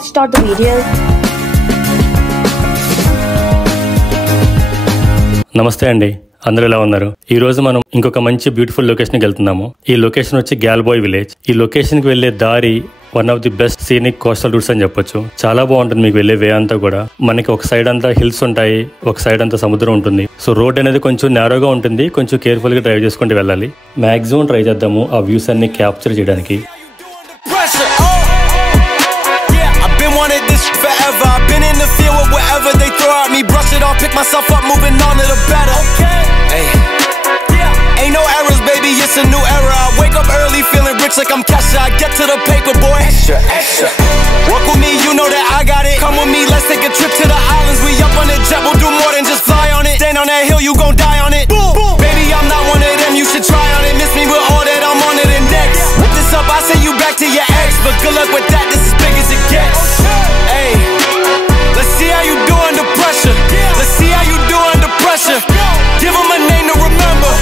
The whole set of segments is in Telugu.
let's start the video. నమస్తే అండి, అందరూ ఎలా ఉన్నారు? ఈ రోజు మనం ఇంకొక మంచి బ్యూటిఫుల్ లొకేషన్ కి వెళ్తున్నాము. ఈ లొకేషన్ వచ్చి గ్యాల్బాయ్ విలేజ్. ఈ లొకేషన్ కి వెళ్లే దారి one of the best scenic coastal roots అని చెప్పొచ్చు. చాలా బాగుంటుంది మీకు వెళ్లే వే అంతా కూడా. మనకి ఒక సైడ్ అంతా హిల్స్ ఉంటాయి, ఒక సైడ్ అంతా సముద్రం ఉంటుంది. సో రోడ్ అనేది కొంచెం నేరోగా ఉంటుంది, కొంచెం కేర్ఫుల్ గా డ్రైవ్ చేసుకుంటూ వెళ్ళాలి. మాక్సిమం ట్రై చేద్దాము ఆ వ్యూస్ అన్ని క్యాప్చర్ చేయడానికి. I've been in the field with whatever they throw at me. Brush it off, pick myself up, moving on to the better. Hey. Ain't no errors, baby, it's a new era. I wake up early, feeling rich like I'm Kesha. I get to the paper, boy. Extra, extra. Work with me, you know that I got it. Come with me, let's take a trip to the islands. We up on the jet, we'll do more than just fly on it. Stand on that hill, you gon' die on it. Boom, boom. Baby, I'm not one of them, you should try on it. Miss me with all that, I'm on it index. Whip this up, I send you back to your ex. But good luck with that, this is big as it gets. Hey. Let's see how you do under pressure. Let's see how you do under pressure. Give them a name to remember.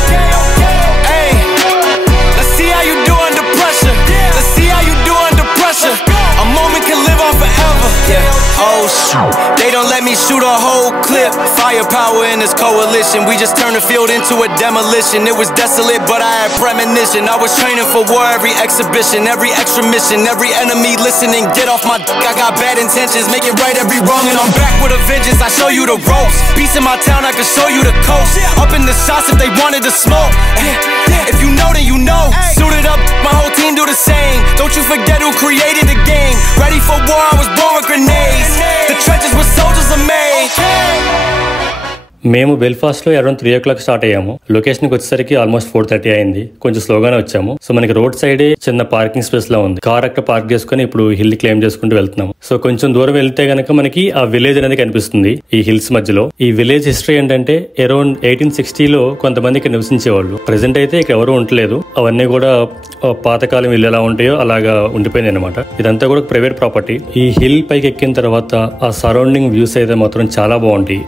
Hey, let's see how you do under pressure. Let's see how you do under pressure. A moment can live on forever. Yeah. Oh shoot, they don't let me shoot a whole clip. Firepower in this coalition. We just turned the field into a demolition. It was desolate, but I had premonition. I was training for war, every exhibition, every extra mission, every enemy listening. Get off my dick, I got bad intentions. Make it right every wrong, and I'm back with a vengeance. I show you the ropes. Peace in my town, I can show you the coast. Up in the shots if they wanted to smoke. If you know, then you know. Suited up, my whole team do the same. Don't you forget who created the game. Ready for war, I was born with grenades. The trenches where soldiers are made. మేము బెల్ఫాస్ట్ లో అరౌండ్ 3 o'clock స్టార్ట్ అయ్యాము. లొకేషన్ కి వచ్చేసరికి ఆల్మోస్ట్ 4:30 అయింది. కొంచెం స్లోగానే వచ్చాము. సో మనకి రోడ్ సైడ్ చిన్న పార్కింగ్ స్పేస్ లా ఉంది. కార్ అక్కడ పార్క్ చేసుకుని ఇప్పుడు హిల్ క్లైమ్ చేసుకుంటూ వెళ్తున్నాము. సో కొంచెం దూరం వెళ్తే గనక మనకి ఆ విలేజ్ అనేది కనిపిస్తుంది ఈ హిల్స్ మధ్యలో. ఈ విలేజ్ హిస్టరీ ఏంటంటే అరౌండ్ 1860లో కొంతమంది ఇక్కడ నివసించేవాళ్ళు. ప్రెసెంట్ అయితే ఇక్కడ ఎవరు ఉండలేదు. అవన్నీ కూడా పాతకాలం ఇల్లు ఎలా ఉంటాయో అలాగా ఉండిపోయింది అనమాట. ఇదంతా కూడా ప్రైవేట్ ప్రాపర్టీ. ఈ హిల్ పైకి ఎక్కిన తర్వాత ఆ సరౌండింగ్ వ్యూస్ అయితే మాత్రం చాలా బాగుంటాయి.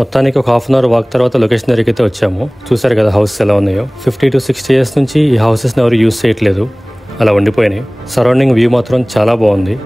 మొత్తానికి ఒక హాఫ్ అన్ అవర్ వాక్ తర్వాత లొకేషన్ దగ్గరికి అయితే వచ్చాము. చూసారు కదా హౌస్ ఎలా ఉన్నాయో. 50 to 60 years నుంచి ఈ హౌసెస్ని ఎవరు యూజ్ చేయట్లేదు, అలా ఉండిపోయినాయి. సరౌండింగ్ వ్యూ మాత్రం చాలా బాగుంది.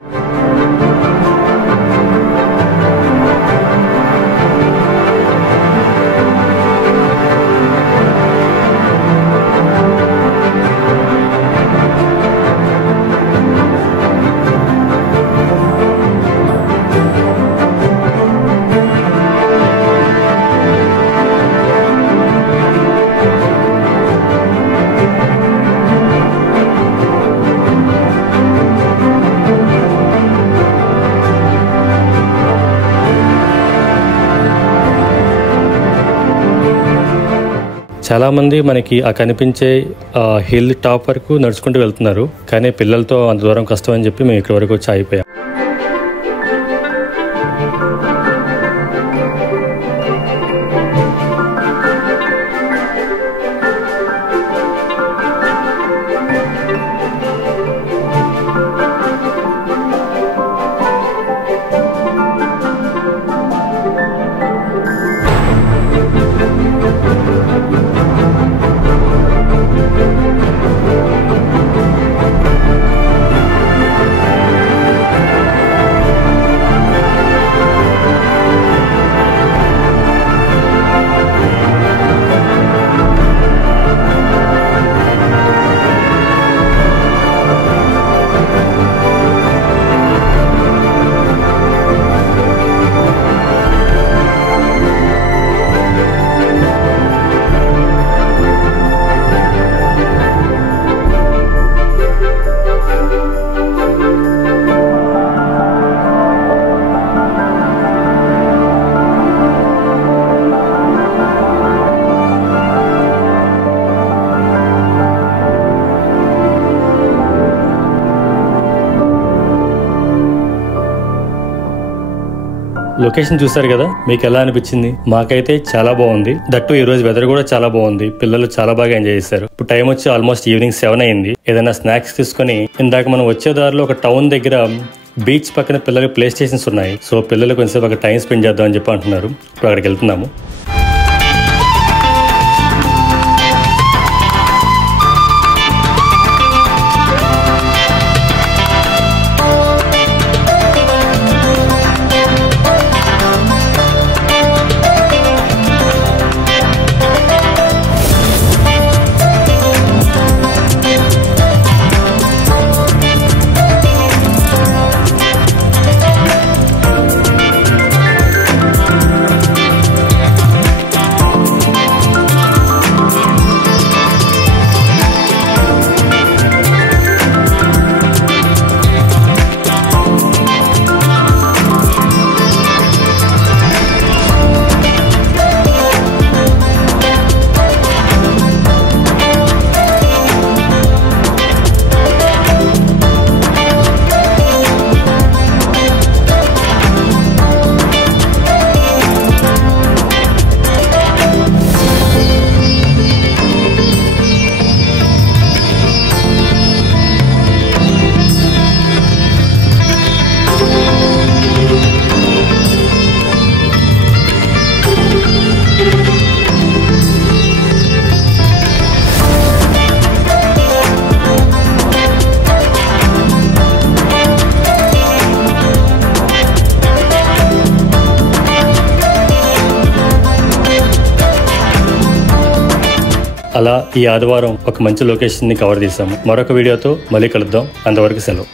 చాలా మంది మనకి ఆ కనిపించే హిల్ టాప్ వరకు నడుచుకుంటూ వెళ్తున్నారు. కానీ పిల్లలతో అంత దూరం కష్టం అని చెప్పి మేము ఇక్కడ వరకు వచ్చి ఆగిపోయాం. లొకేషన్ చూసారు కదా, మీకు ఎలా అనిపించింది? మాకైతే చాలా బాగుంది. దట్టు ఈ రోజు వెదర్ కూడా చాలా బాగుంది. పిల్లలు చాలా బాగా ఎంజాయ్ చేశారు. ఇప్పుడు టైం వచ్చి ఆల్మోస్ట్ ఈవినింగ్ 7 అయింది. ఏదైనా స్నాక్స్ తీసుకుని ఇందాక మనం వచ్చే దారిలో ఒక టౌన్ దగ్గర బీచ్ పక్కన పిల్లలకి ప్లే స్టేషన్స్ ఉన్నాయి. సో పిల్లలు కొంచెం అక్కడ టైం స్పెండ్ చేద్దాం అని చెప్పి అంటున్నారు. ఇప్పుడు అక్కడికి వెళ్తున్నాము. అలా ఈ ఆదివారం ఒక మంచి లొకేషన్ ని కవర్ చేసాము. మరొక వీడియోతో మళ్ళీ కలుద్దాం. అంతవరకు సెలవు.